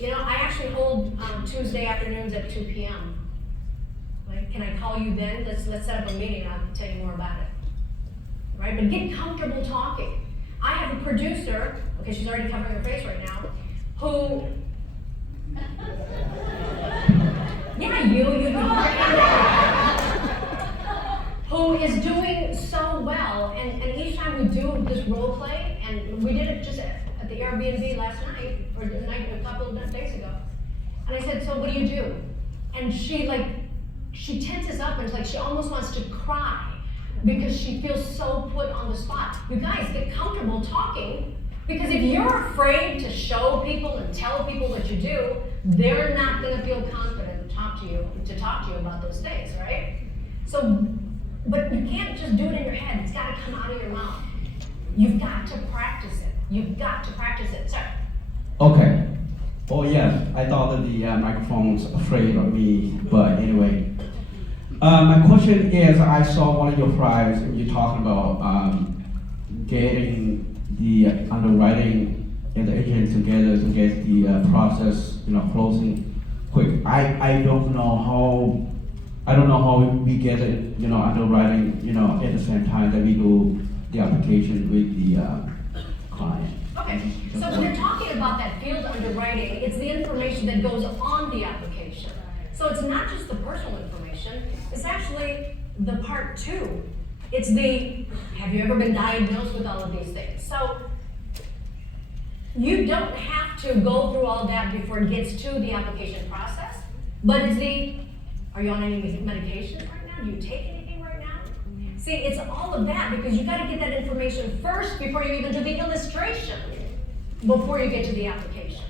I actually hold Tuesday afternoons at 2 p.m. Like, can I call you then? Let's set up a meeting. I'll tell you more about it. Right? But get comfortable talking. I have a producer. Okay, she's already covering her face right now. Who? Yeah, you. Who is doing so well, and each time we do this role play, and we did it just at the Airbnb last night, or the night a couple of days ago, and I said, so what do you do? And she tenses up, and it's like she almost wants to cry, because she feels so put on the spot. You guys, get comfortable talking, because if you're afraid to show people and tell people what you do, they're not gonna feel confident to talk to you about those things, right? So, but you can't just do it in your head. It's got to come out of your mouth. You've got to practice it. Sir. Okay. Oh yes, I thought that the microphone's afraid of me, but anyway. My question is, I saw one of your slides and you're talking about getting the underwriting and the agent together to get the process, closing quick. I don't know how we get it, underwriting, at the same time that we do the application with the client. Okay, so when they're talking about that field underwriting, it's the information that goes on the application. So it's not just the personal information, it's actually the part two. It's have you ever been diagnosed with all of these things? So you don't have to go through all that before it gets to the application process, but it's are you on any medications right now? Do you take anything right now? See, it's all of that because you got to get that information first before you even do the illustration, before you get to the application.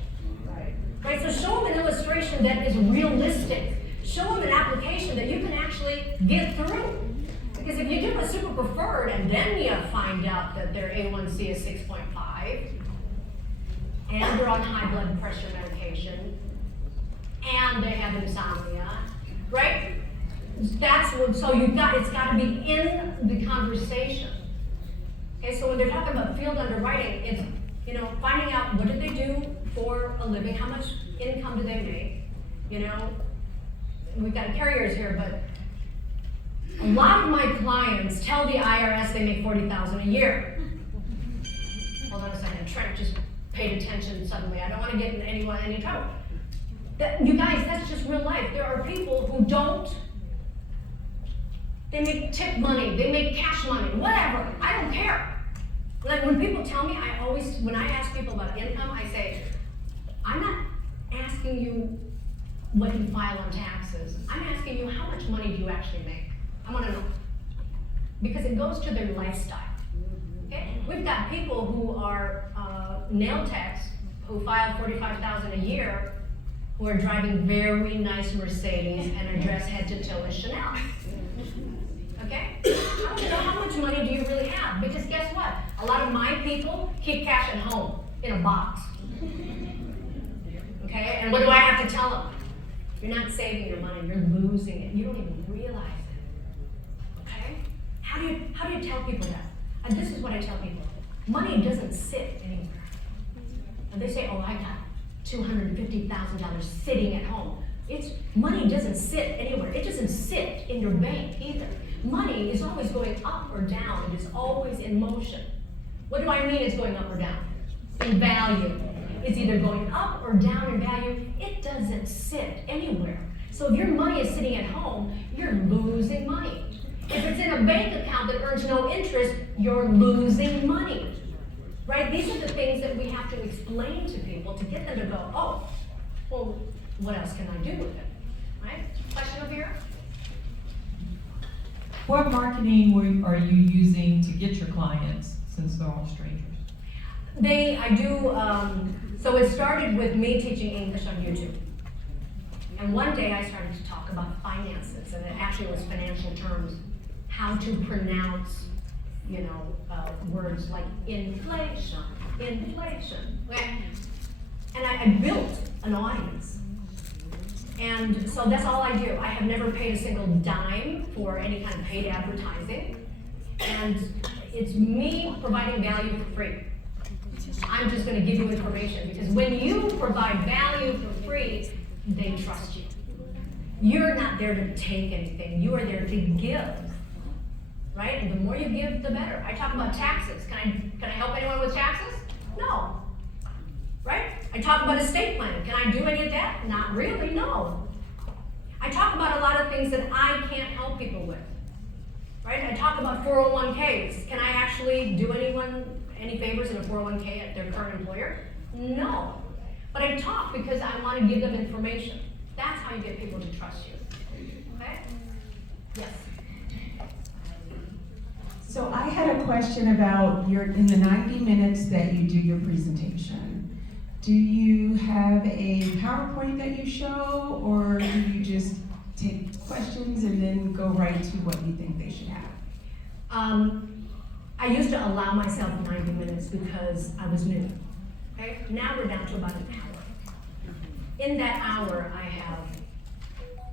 Right? So show them an illustration that is realistic. Show them an application that you can actually get through. Because if you do a super preferred and then you find out that their A1C is 6.5, and they're on high blood pressure medication, and they have insomnia, right? It's got to be in the conversation. Okay, so when they're talking about field underwriting, it's, finding out what did they do for a living, how much income do they make, we've got carriers here, but a lot of my clients tell the IRS they make $40,000 a year. Hold on a second, Trent just paid attention suddenly. I don't want to get anyone in any trouble. You guys, that's just real life. There are people who don't. They make tip money, they make cash money, whatever. I don't care. Like when people tell me, when I ask people about income, I say, I'm not asking you what you file on taxes. I'm asking you how much money do you actually make? I want to know. Because it goes to their lifestyle. Okay? We've got people who are nail techs who file $45,000 a year who are driving very nice Mercedes and are dressed head to toe in Chanel. Okay? I want to know how much money do you really have? Because guess what? A lot of my people keep cash at home in a box. Okay? And what do I have to tell them? You're not saving your money, you're losing it. You don't even realize it. Okay? How do you tell people that? And this is what I tell people. Money doesn't sit anywhere. And they say, oh, I got $250,000 sitting at home. Money doesn't sit anywhere. It doesn't sit in your bank either. Money is always going up or down. It is always in motion. What do I mean it's going up or down? In value. It's either going up or down in value. It doesn't sit anywhere. So if your money is sitting at home, you're losing money. If it's in a bank account that earns no interest, you're losing money. Right? These are the things that we have to explain to people to get them to go, oh, well, what else can I do with it? Right? Question over here? What marketing are you using to get your clients, since they're all strangers? So it started with me teaching English on YouTube. And one day I started to talk about finances, and it actually was financial terms, how to pronounce, words like inflation. Okay? And I built an audience. And so that's all I do. I have never paid a single dime for any kind of paid advertising. And it's me providing value for free. I'm just going to give you information, because when you provide value for free, they trust you. You're not there to take anything. You are there to give. Right? And the more you give, the better. I talk about taxes. Can I help anyone with taxes? No. Right? I talk about estate planning. Can I do any of that? Not really, no. I talk about a lot of things that I can't help people with. Right? I talk about 401ks. Can I actually do anyone any favors in a 401k at their current employer? No. But I talk because I want to give them information. That's how you get people to trust you. Okay? Yes. So I had a question about in the 90 minutes that you do your presentation. Do you have a PowerPoint that you show, or do you just take questions and then go right to what you think they should have? I used to allow myself 90 minutes because I was new. Okay? Now we're down to about an hour. In that hour, I have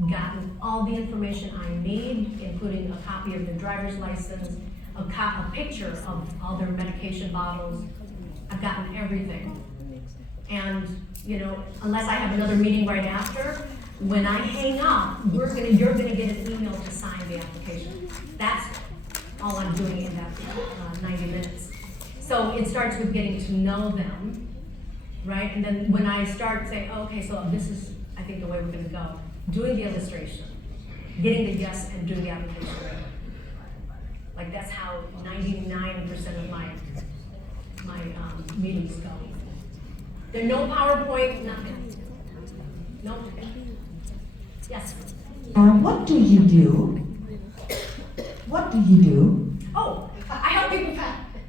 gotten all the information I need, including a copy of their driver's license, a picture of all their medication bottles. I've gotten everything. And, unless I have another meeting right after, when I hang up, you're gonna get an email to sign the application. That's all I'm doing in that 90 minutes. So it starts with getting to know them, right? And then when I start saying, oh, okay, so this is, I think, the way we're gonna go, doing the illustration, getting the yes and doing the application. Like that's how 99% of my meetings go. There's no PowerPoint, nothing. Nope. Yes? What do you do? What do you do? Oh, I help people,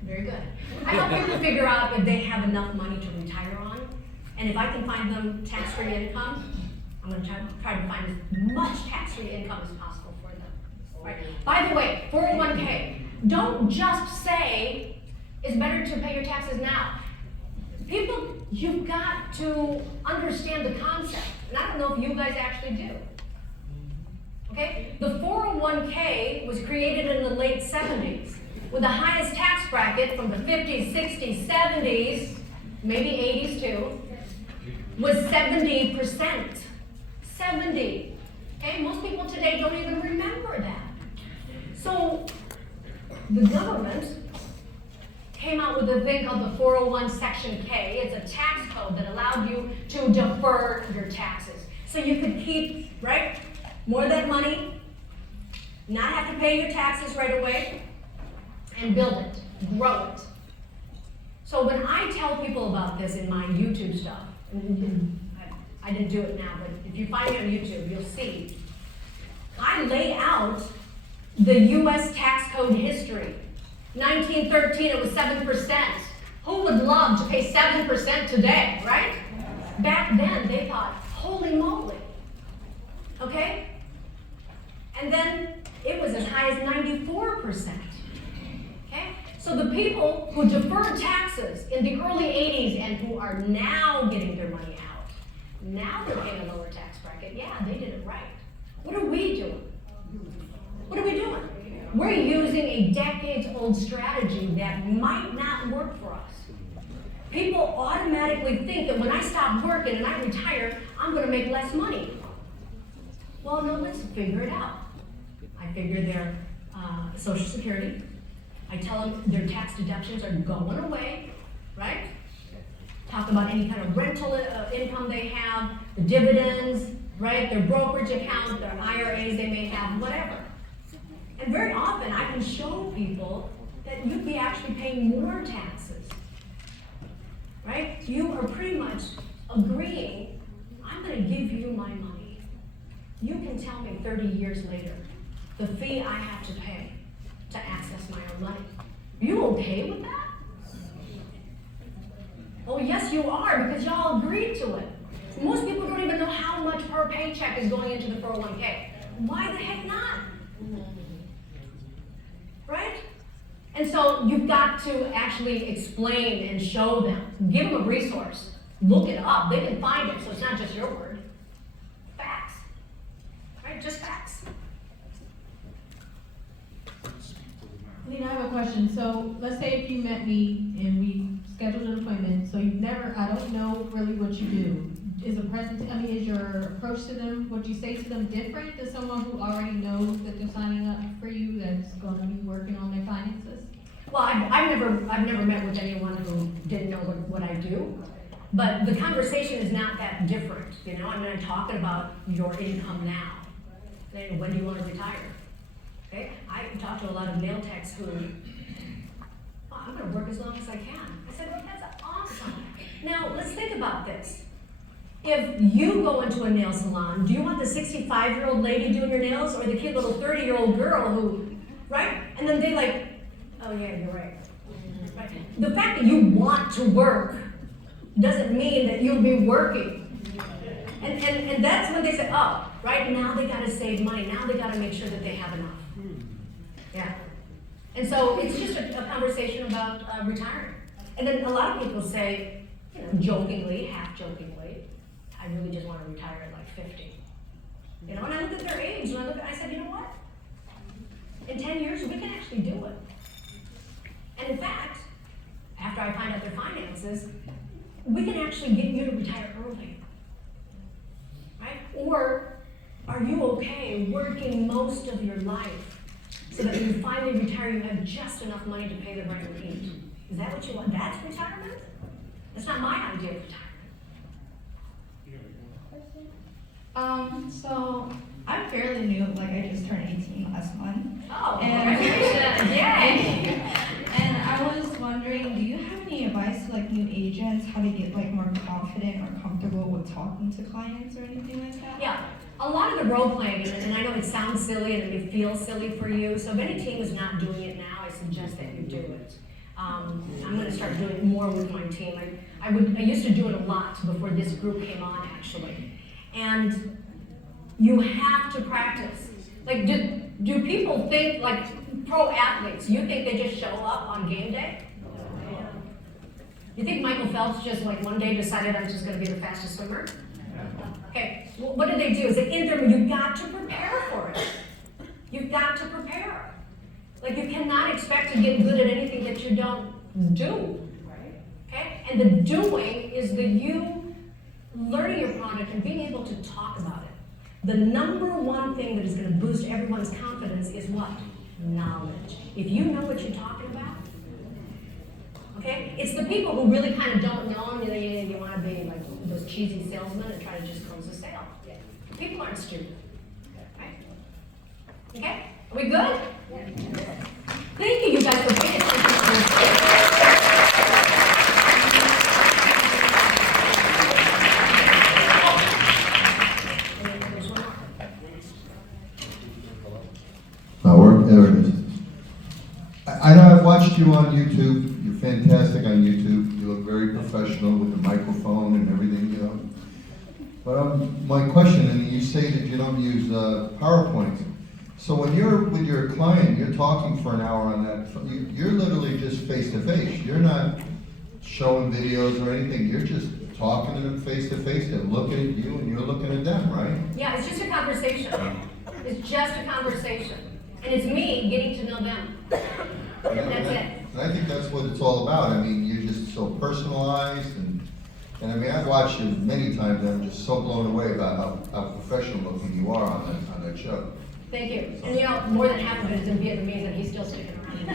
very good. I help people figure out if they have enough money to retire on. And if I can find them tax-free income, I'm gonna try to find as much tax-free income as possible for them. Right? By the way, 401k, don't just say it's better to pay your taxes now. People, you've got to understand the concept. And I don't know if you guys actually do. Okay? The 401k was created in the late 70s with the highest tax bracket from the 50s, 60s, 70s, maybe 80s too, was 70%. 70. Okay? Most people today don't even remember that. So the government came out with a thing called the 401 Section K. It's a tax code that allowed you to defer your taxes. So you could keep, right, more of that money, not have to pay your taxes right away, and build it, grow it. So when I tell people about this in my YouTube stuff, I didn't do it now, but if you find me on YouTube, you'll see, I lay out the US tax code history. 1913, it was 7%. Who would love to pay 7% today, right? Back then, they thought, holy moly. Okay? And then it was as high as 94%. Okay? So the people who deferred taxes in the early 80s and who are now getting their money out, now they're paying a lower tax bracket. Yeah, they did it right. What are we doing? What are we doing? We're using a decades-old strategy that might not work for us. People automatically think that when I stop working and I retire, I'm going to make less money. Well, no, let's figure it out. I figure their Social Security. I tell them their tax deductions are going away, right? Talk about any kind of rental income they have, the dividends, right? Their brokerage account, their IRAs they may have, whatever. And very often I can show people that you'd be actually paying more taxes, right? You are pretty much agreeing, I'm going to give you my money. You can tell me 30 years later the fee I have to pay to access my own money. Are you okay with that? Oh, yes, you are, because y'all agreed to it. Most people don't even know how much per paycheck is going into the 401k. Why the heck not? Right? And so you've got to actually explain and show them. Give them a resource. Look it up. They can find it, so it's not just your word. Facts. Right? Just facts. Lena, I have a question. So let's say if you met me and we scheduled an appointment, so I don't know really what you do. Is your approach to them, what you say to them different than someone who already knows that they're signing up for you, that's going to be working on their finances? Well, I've never met with anyone who didn't know what I do, but the conversation is not that different. You know, I'm not talking about your income now. Then when do you want to retire? Okay, I talk to a lot of nail techs who, I'm going to work as long as I can. I said, well, that's awesome. Now let's think about this. If you go into a nail salon, do you want the 65-year-old lady doing your nails or the cute little 30-year-old girl who, right? And then they like, oh yeah, you're right. Right? The fact that you want to work doesn't mean that you'll be working. And that's when they say, oh, right, now they gotta save money. Now they gotta make sure that they have enough. Yeah. And so it's just a conversation about retiring. And then a lot of people say, you know, jokingly, half jokingly, I really just want to retire at like 50. You know, and I look at their age and I said, you know what? In 10 years, we can actually do it. And in fact, after I find out their finances, we can actually get you to retire early. Right? Or are you okay working most of your life so that when you finally retire, you have just enough money to pay the rent and eat? Is that what you want? That's retirement? That's not my idea of retirement. So I'm fairly new, like I just turned 18 last month. Oh, And- congratulations. Yay! And I was wondering, do you have any advice to like new agents, how to get like more confident or comfortable with talking to clients or anything like that? Yeah, a lot of the role playing, and I know it sounds silly and it may feel silly for you, so if any team is not doing it now, I suggest that you do it. I'm going to start doing it more with my team. I used to do it a lot before this group came on, actually. And you have to practice. Like, do people think, like pro athletes, you think they just show up on game day? You think Michael Phelps just like one day decided I'm just going to be the fastest swimmer? Okay, well, what do? Is it in there? You've got to prepare for it. You've got to prepare. Like, you cannot expect to get good at anything that you don't do. Okay? And the doing is the you learning your product and being able to talk about it. The number one thing that is going to boost everyone's confidence is what? Knowledge. If you know what you're talking about, okay? It's the people who really kind of don't know, and you want to be like those cheesy salesmen and try to just close a sale. People aren't stupid, right? Okay? Are we good? Thank you, you guys, for paying attention to this. There it is. I know I've watched you on YouTube. You're fantastic on YouTube. You look very professional with the microphone and everything, you know. But my question, and you say that you don't use PowerPoint. So when you're with your client, you're talking for an hour on that, you're literally just face to face. You're not showing videos or anything. You're just talking to them face to face. They're looking at you and you're looking at them, right? Yeah, it's just a conversation. It's just a conversation. And it's me getting to know them. That's it. And I think that's what it's all about. I mean, you're just so personalized and I mean, I've watched you many times and I'm just so blown away about how professional looking you are on that show. Thank you. And you know, more than half of it is in Vietnamese and he's still sticking around.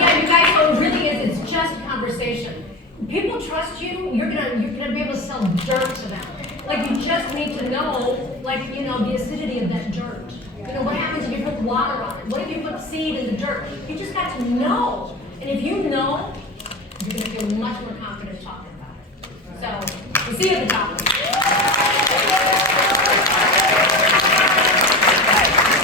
Yeah, you guys, so it really is, it's just a conversation. People trust you, you're gonna be able to sell dirt to them. Like, you just need to know, like, you know, the acidity of that dirt. You know, what happens if you put water on it? What if you put seed in the dirt? You just got to know. And if you know, you're gonna feel much more confident talking about it. So, we'll see you at the top.